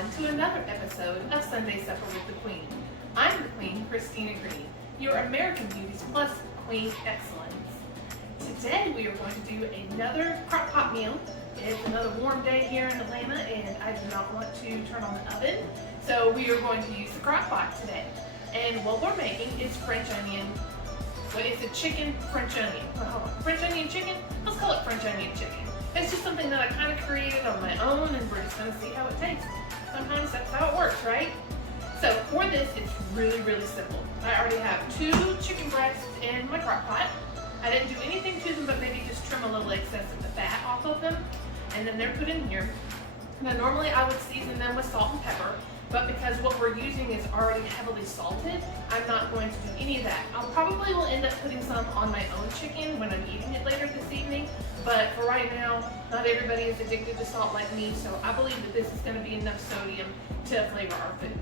everyone to another episode of Sunday Supper with the Queen. I'm the Queen, Christina Green, your American Beauties Plus Queen Excellence. Today we are going to do another crock pot meal. It's another warm day here in Atlanta and I do not want to turn on the oven, so we are going to use the crock pot today. And what we're making is French onion, but it's a chicken French onion. Hold on, French onion chicken? Let's call it French onion chicken. It's just something that I kind of created on my own and we're just going to see how it tastes. Sometimes that's how it works, right? So for this, it's really, really simple. I already have 2 chicken breasts in my crock pot. I didn't do anything to them but maybe just trim a little excess of the fat off of them. And then they're put in here. Now normally I would season them with salt and pepper, but because what we're using is already heavily salted, I'm not going to do any of that. I probably will end up putting some on my own chicken when I'm eating it later this evening, but for right now, not everybody is addicted to salt like me, so I believe that this is going to be enough sodium to flavor our food.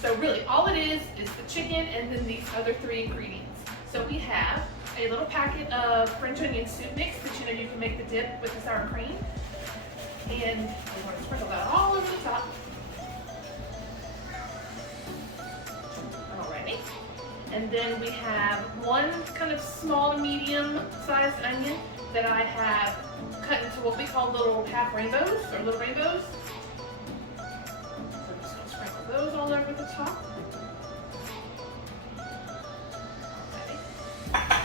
So really, all it is the chicken and then these other 3 ingredients. So we have a little packet of French onion soup mix that you can make the dip with the sour cream. And we're going to sprinkle that all over the top. Alrighty. And then we have 1 kind of small, medium-sized onion that I have cut into what we call little half rainbows, or little rainbows. So I'm just going to sprinkle those all over the top. Okay.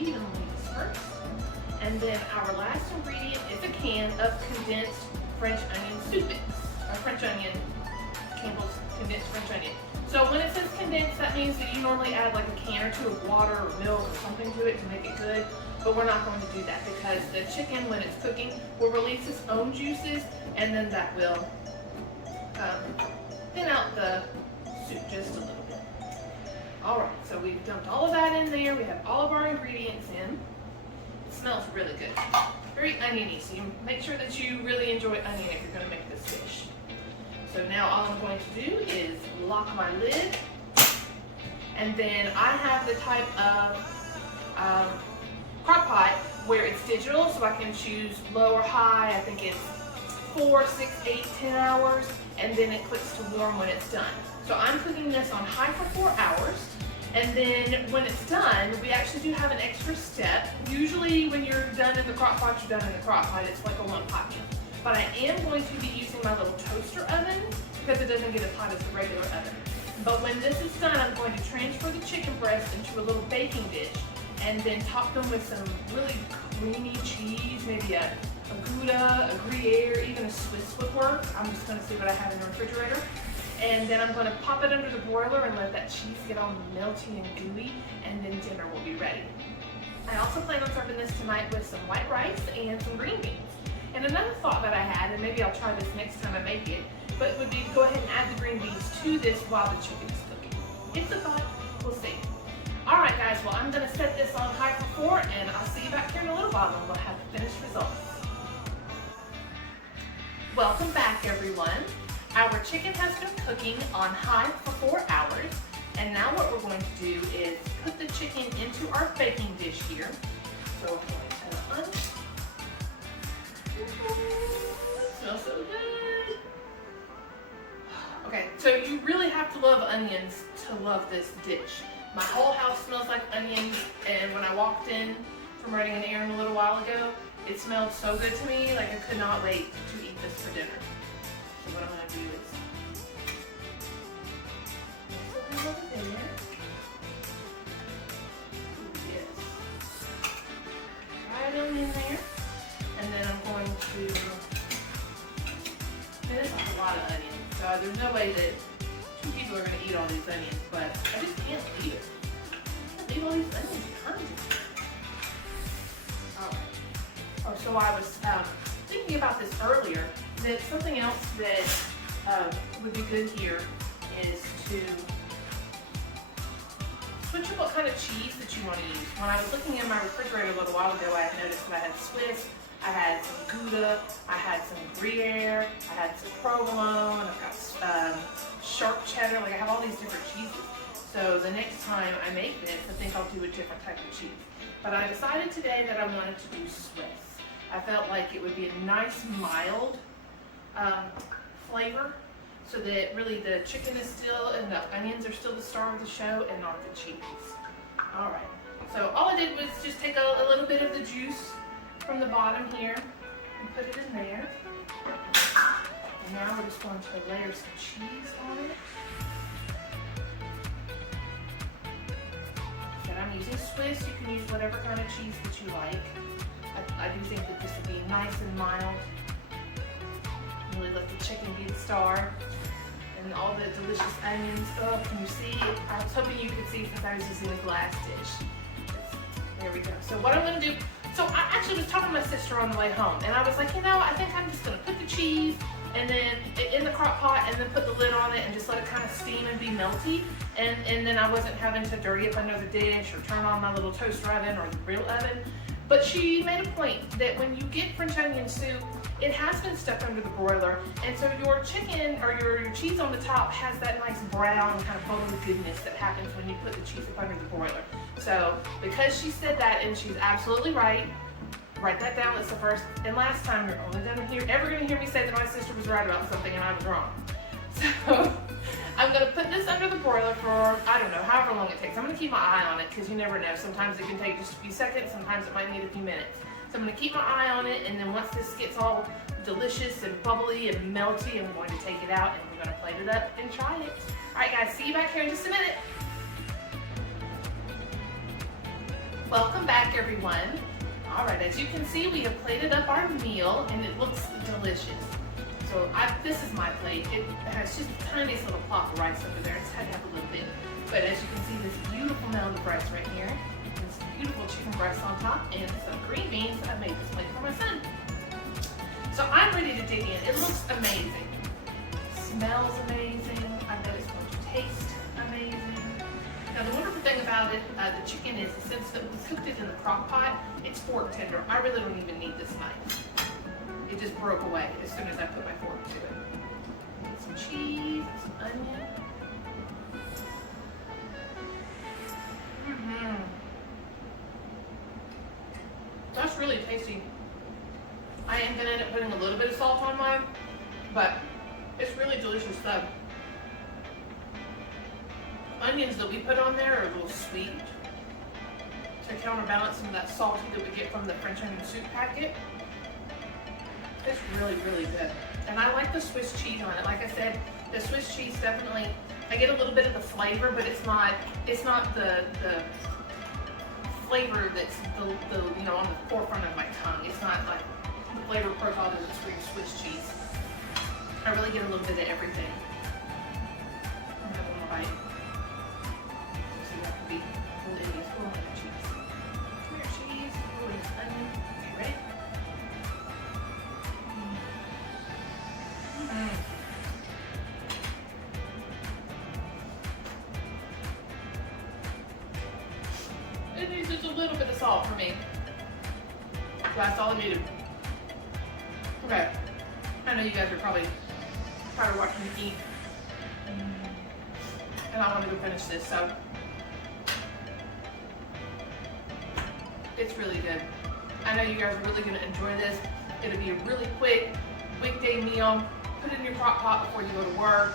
Evenly disperse. And then our last ingredient is a can of condensed French onion soup mix, or French onion, Campbell's condensed French onion. So when it says condensed, that means that you normally add like a can or 2 of water or milk or something to it to make it good, but we're not going to do that because the chicken, when it's cooking, will release its own juices, and then that will thin out the soup just a little bit. Alright, so we've dumped all of that in there, we have all of our ingredients in. It smells really good. Very oniony, so you make sure that you really enjoy onion if you're going to make this dish. So now all I'm going to do is lock my lid, and then I have the type of crock pot where it's digital, so I can choose low or high. I think it's 4, 6, 8, 10 hours, and then it clicks to warm when it's done. So I'm cooking this on high for 4 hours. And then when it's done, we actually do have an extra step. Usually when you're done in the crock pot, you're done in the crock pot. It's like a 1-pot meal. But I am going to be using my little toaster oven because it doesn't get as hot as the regular oven. But when this is done, I'm going to transfer the chicken breast into a little baking dish and then top them with some really creamy cheese, maybe a Gouda, a Gruyere, even a Swiss would work. I'm just going to see what I have in the refrigerator. And then I'm going to pop it under the broiler and let that cheese get all melty and gooey, and then dinner will be ready. I also plan on serving this tonight with some white rice and some green beans. And another thought that I had, and maybe I'll try this next time I make it, but would be to go ahead and add the green beans to this while the chicken is cooking. It's a thought, we'll see. Alright guys, well I'm going to set this on high for 4 and I'll see you back here in a little while and we'll have the finished results. Welcome back everyone. Our chicken has been cooking on high for 4 hours, and now what we're going to do is put the chicken into our baking dish here. So I'm going to smells so good. Okay, so you really have to love onions to love this dish. My whole house smells like onions, and when I walked in from running an errand a little while ago, it smelled so good to me, like I could not wait to eat this for dinner. So what I'm going to do is put it over there. Ooh, yes. Right on in there. And then I'm going to, and this is a lot of onions, so there's no way that 2 people are going to eat all these onions, but I just can't leave it. I can't leave all these onions behind. Alright. Oh, so I was thinking about this earlier, that something else that would be good here is to switch up what kind of cheese that you want to use. When I was looking in my refrigerator a little while ago, I had noticed that I had Swiss, I had some Gouda, I had some Gruyere, I had some provolone, I've got sharp cheddar, like I have all these different cheeses. So the next time I make this, I think I'll do a different type of cheese. But I decided today that I wanted to do Swiss. I felt like it would be a nice, mild flavor, so that really the chicken is still and the onions are still the star of the show and not the cheese. All right, so all I did was just take a little bit of the juice from the bottom here and put it in there. And now we're just going to layer some cheese on it. And I'm using Swiss. You can use whatever kind of cheese that you like. I do think that this would be nice and mild. Really let the chicken be the star. And all the delicious onions. Oh, can you see? I was hoping you could see since I was using a glass dish. There we go. So what I'm going to do, so I actually was talking to my sister on the way home, and I was like, you know, I think I'm just going to put the cheese and then in the crock pot and then put the lid on it and just let it kind of steam and be melty. And then I wasn't having to dirty up another dish or turn on my little toaster oven or the real oven. But she made a point that when you get French onion soup, it has been stuck under the broiler, and so your chicken or your cheese on the top has that nice brown kind of bubbly goodness that happens when you put the cheese up under the broiler. So because she said that, and she's absolutely right, write that down. It's the first and last time you're ever going to hear me say that my sister was right about something and I was wrong. So I'm going to put this under the broiler for, I don't know, however long it takes. I'm going to keep my eye on it because you never know. Sometimes it can take just a few seconds. Sometimes it might need a few minutes. So I'm going to keep my eye on it, and then once this gets all delicious and bubbly and melty, I'm going to take it out and we're going to plate it up and try it. All right, guys, see you back here in just a minute. Welcome back, everyone. All right, as you can see, we have plated up our meal, and it looks delicious. So this is my plate. It has just the tiniest little plop of rice over there. It's had to have a little bit. But as you can see, this beautiful melon of rice right here. This beautiful chicken breast on top and some green beans. I made this plate for my son. So I'm ready to dig in. It looks amazing. Smells amazing. I bet it's going to taste amazing. Now the wonderful thing about it, the chicken is since we cooked it in the crock pot, it's fork tender. I really don't even need this knife. It just broke away as soon as I put my fork to it. Get some cheese, some onion. That's really tasty. I am going to end up putting a little bit of salt on mine, but it's really delicious stuff. Onions that we put on there are a little sweet to counterbalance some of that salty that we get from the French onion soup packet. It's really, really good. And I like the Swiss cheese on it. Like I said, the Swiss cheese definitely, I get a little bit of the flavor, but it's not the flavor that's the on the forefront of my tongue. It's not like the flavor profile that's for your Swiss cheese. I really get a little bit of everything. I'm gonna have one more bite. See, that could be delicious. Oh, cheese. Come here, cheese. Oh, and this onion. Okay, ready? It needs just a little bit of salt for me. That's all I needed. Okay. I know you guys are probably tired of watching me eat. And I want to go finish this, so. It's really good. I know you guys are really going to enjoy this. It'll be a really quick weekday meal. Put it in your crock pot before you go to work.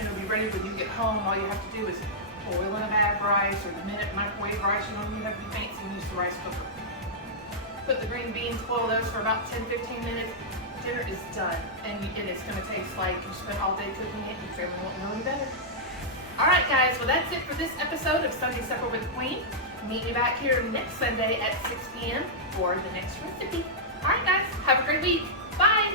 And it'll be ready when you get home. All you have to do is boil in a bag of rice or the minute microwave rice. You don't even have to be fancy and use the rice cooker. Put the green beans, boil those for about 10-15 minutes. Dinner is done, and it's going to taste like you spent all day cooking it. Your family won't know any better. All right, guys. Well, that's it for this episode of Sunday Supper with Queen. Meet me back here next Sunday at 6 p.m. for the next recipe. All right, guys. Have a great week. Bye.